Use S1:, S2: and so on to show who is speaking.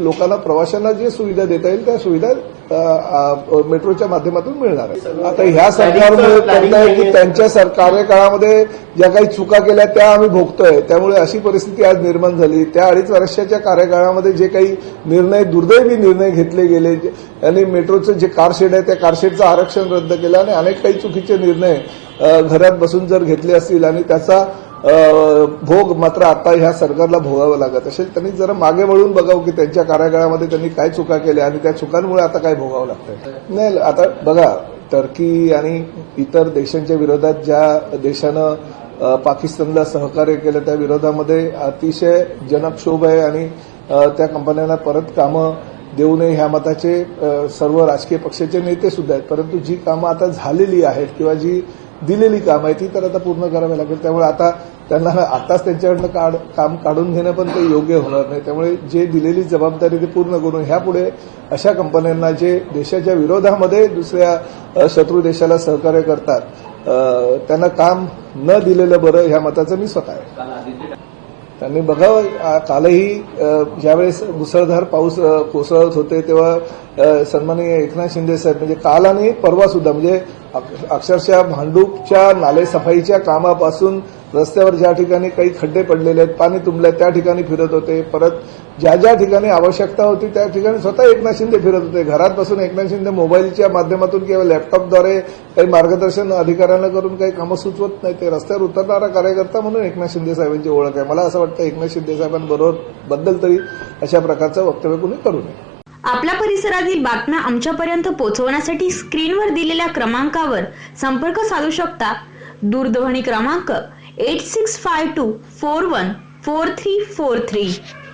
S1: लोकांना प्रवाशांना जे सुविधा देता येईल त्या सुविधा मेट्रोच्या माध्यमातून मिळणार आहे आता ह्या सरकारमुळे कळतंय की त्यांच्या सर कार्यकाळामध्ये ज्या काही चुका केल्या त्या आम्ही भोगतोय. त्यामुळे अशी परिस्थिती आज निर्माण झाली. त्या अडीच वर्षाच्या कार्यकाळामध्ये जे काही निर्णय दुर्दैवी निर्णय घेतले गेले आणि मेट्रोचं जे कारशेड आहे त्या कारशेडचं आरक्षण रद्द केलं आणि अनेक काही चुकीचे निर्णय घरात बसून जर घेतले असतील आणि त्याचा भोग मात्र आता ह्या सरकारला भोगावं लागत असेल. त्यांनी जरा मागे वळून बघावं की त्यांच्या कार्यकाळामध्ये त्यांनी काय चुका केल्या आणि त्या चुकांमुळे आता काय भोगावं लागतंय. नाही आता बघा टर्की आणि इतर देशांच्या विरोधात ज्या देशानं पाकिस्तानला सहकार्य केलं त्या विरोधामध्ये अतिशय जनक्षोभ आहे आणि त्या कंपन्यांना परत कामं देऊ नये ह्या मताचे सर्व राजकीय पक्षाचे नेते सुद्धा आहेत. परंतु जी कामं आता झालेली आहेत किंवा जी दिलेली काम आहे ती तर आता पूर्ण करावी लागेल. त्यामुळे आता त्यांना आताच त्यांच्याकडनं काढ काम काढून घेणं पण ते योग्य होणार नाही. त्यामुळे जे दिलेली जबाबदारी ते पूर्ण करून ह्यापुढे अशा कंपन्यांना जे देशाच्या विरोधामध्ये दुसऱ्या शत्रू देशाला सहकार्य करतात त्यांना काम न दिलेलं बरं ह्या मताचं मी स्वतः आहे. त्यांनी बघावं. कालही ज्यावेळेस मुसळधार पाऊस कोसळत होते तेव्हा सन्माननीय एकनाथ शिंदे साहेब म्हणजे काल आणि परवा सुद्धा म्हणजे अक्ष- अक्षरशः भांडूपच्या नालेसफाईच्या कामापासून रस्त्यावर ज्या ठिकाणी काही खड्डे पडलेले आहेत पाणी तुंबले त्या ठिकाणी फिरत होते. परत ज्या ज्या ठिकाणी आवश्यकता होती त्या ठिकाणी स्वतः एकनाथ शिंदे फिरत होते. घरात बसून एकनाथ शिंदे मोबाईलच्या माध्यमातून किंवा लॅपटॉपद्वारे काही मार्गदर्शन अधिकाऱ्यांना करून काही कामं सुचवत नाही ते रस्त्यावर उतरणारा कार्यकर्ता म्हणून एकनाथ शिंदे साहेबांची ओळख आहे. मला असं वाटतं एकनाथ शिंदे साहेबांबरोबरबद्दल तरी अशा प्रकारचं वक्तव्य कोणी करू नये.
S2: आपल्या परिसरातील बातम्या आमच्यापर्यंत पोहोचवण्यासाठी स्क्रीनवर दिलेल्या क्रमांकावर संपर्क साधू शकता. दूरध्वनी क्रमांक 8652414343